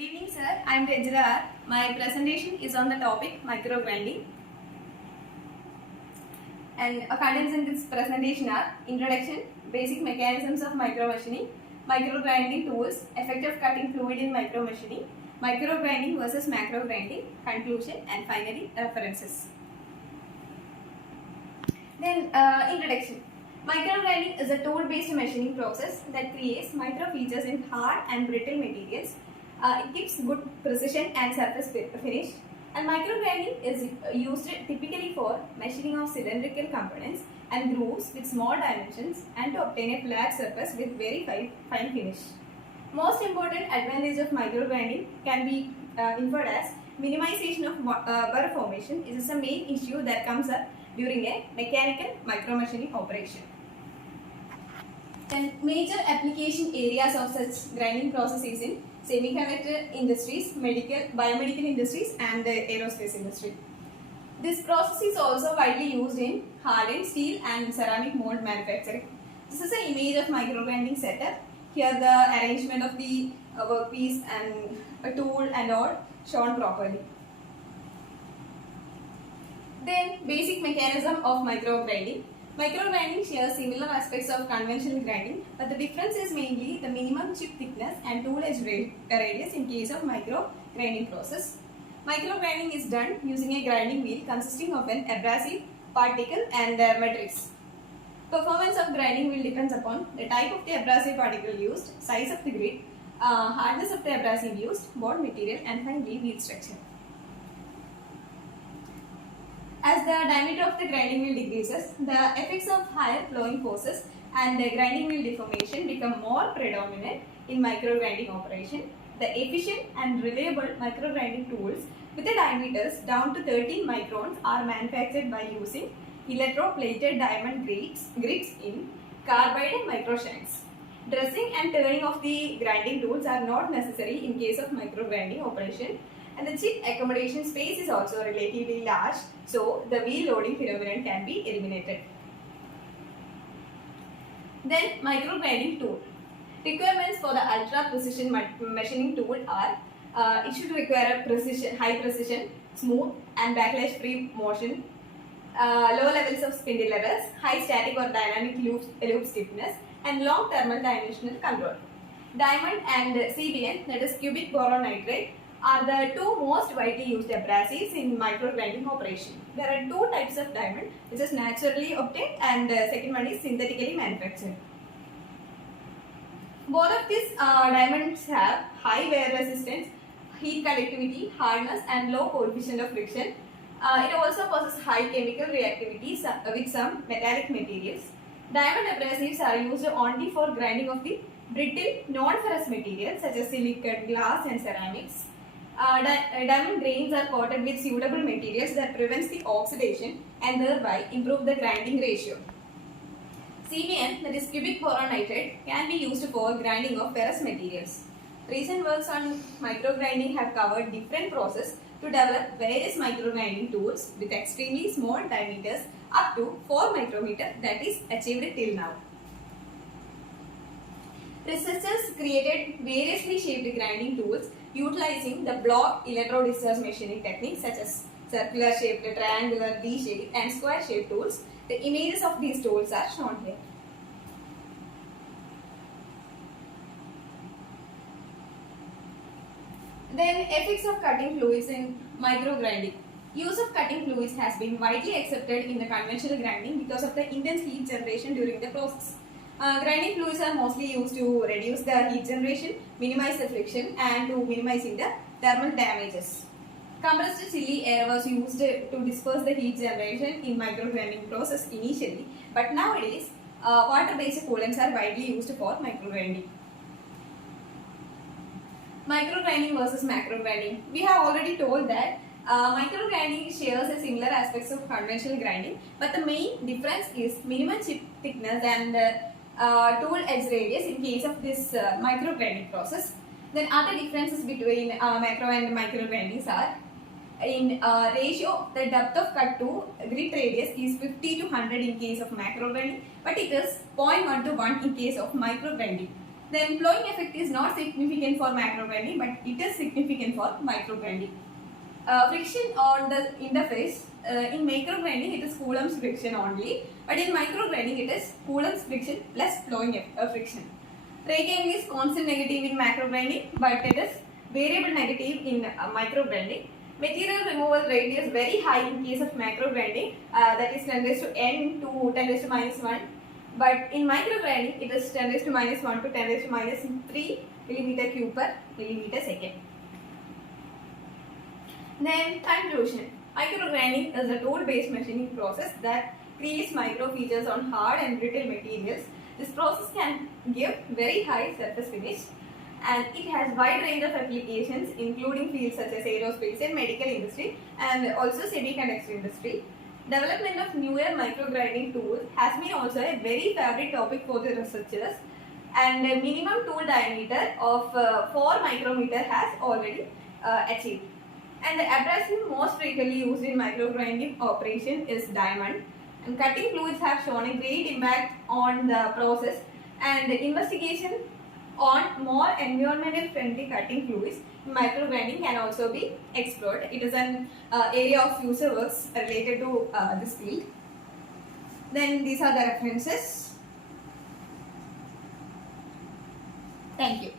Good evening, sir. I am Rajra. My presentation is on the topic microgrinding. And contents in this presentation are introduction, basic mechanisms of micromachining, microgrinding tools, effect of cutting fluid in micromachining, microgrinding versus macrogrinding, conclusion, and finally references. Then introduction. Microgrinding is a tool-based machining process that creates micro features in hard and brittle materials. It gives good precision and surface finish. And microgrinding is used typically for machining of cylindrical components and grooves with small dimensions and to obtain a flat surface with very fine finish. Most important advantage of microgrinding can be inferred as minimization of burr formation. This is a main issue that comes up during a mechanical micromachining operation. Then major application areas of such grinding processes in semiconductor industries, biomedical industries and the aerospace industry. This process is also widely used in hardened steel and ceramic mold manufacturing. This is an image of microgrinding setup. Here the arrangement of the workpiece and a tool and all shown properly. Then basic mechanism of microgrinding. Microgrinding shares similar aspects of conventional grinding, but the difference is mainly the minimum chip thickness and tool edge radius in case of microgrinding process. Microgrinding is done using a grinding wheel consisting of an abrasive particle and a matrix. Performance of grinding wheel depends upon the type of the abrasive particle used, size of the grit, hardness of the abrasive used, board material, and finally wheel structure. As the diameter of the grinding wheel decreases, the effects of higher flowing forces and the grinding wheel deformation become more predominant in microgrinding operation. The efficient and reliable microgrinding tools with the diameters down to 13 microns are manufactured by using electroplated diamond grits in carbide and microshanks. Dressing and turning of the grinding tools are not necessary in case of microgrinding operation. And the chip accommodation space is also relatively large, so the wheel loading phenomenon can be eliminated. Then microgrinding tool. Requirements for the ultra precision machining tool are it should require a high precision, smooth and backlash free motion, low levels of spindle errors, high static or dynamic loop stiffness, and long thermal dimensional control. Diamond and CBN, that is cubic boron nitride, are the two most widely used abrasives in microgrinding operation. There are two types of diamond, which is naturally obtained, and second one is synthetically manufactured. Both of these diamonds have high wear resistance, heat conductivity, hardness and low coefficient of friction. It also possesses high chemical reactivity with some metallic materials. Diamond abrasives are used only for grinding of the brittle non-ferrous materials such as silicon, glass and ceramics. Diamond grains are coated with suitable materials that prevents the oxidation and thereby improve the grinding ratio. CBN, that is cubic boron nitride, can be used for grinding of ferrous materials. Recent works on microgrinding have covered different processes to develop various microgrinding tools with extremely small diameters up to 4 micrometer, that is achieved till now. Researchers created variously shaped grinding tools utilizing the block electrodischarge machining techniques such as circular shaped, triangular, D-shaped and square shaped tools. The images of these tools are shown here. Then effects of cutting fluids in microgrinding. Use of cutting fluids has been widely accepted in the conventional grinding because of the intense heat generation during the process. Grinding fluids are mostly used to reduce the heat generation, minimize the friction and to minimizing the thermal damages. Compressed chilly air was used to disperse the heat generation in microgrinding process initially, but nowadays water-based coolants are widely used for microgrinding. Microgrinding versus macrogrinding. We have already told that microgrinding shares the similar aspects of conventional grinding, but the main difference is minimum chip thickness and tool edge radius in case of this microgrinding process. Then other differences between macro and microgrindings are in ratio, the depth of cut to grit radius is 50 to 100 in case of macrogrinding, but it is 0.1 to 1 in case of microgrinding. The blowing effect is not significant for macro grinding, but it is significant for micro grinding. Friction on the interface, in micro grinding it is Coulomb's friction only, but in micro grinding it is Coulomb's friction plus blowing friction. Rating is constant negative in macro grinding, but it is variable negative in micro grinding. Material removal rate is very high in case of macro grinding, that is 10 raised to n to 10 raised to minus 1. But in micro grinding, it is 10 raised to minus 1 to 10 raised to minus 3 millimeter cube per millimeter second. Then conclusion. Micro grinding is a tool-based machining process that creates micro features on hard and brittle materials. This process can give very high surface finish, and it has wide range of applications including fields such as aerospace and medical industry and also semiconductor industry. Development of newer micro grinding tools has been also a very favorite topic for the researchers, and a minimum tool diameter of 4 micrometer has already achieved. And the abrasive most frequently used in micro grinding operation is diamond. And cutting fluids have shown a great impact on the process, and the investigation on more environmental friendly cutting fluids in micro grinding can also be explored. It is an area of future works related to this field. Then these are the references. Thank you.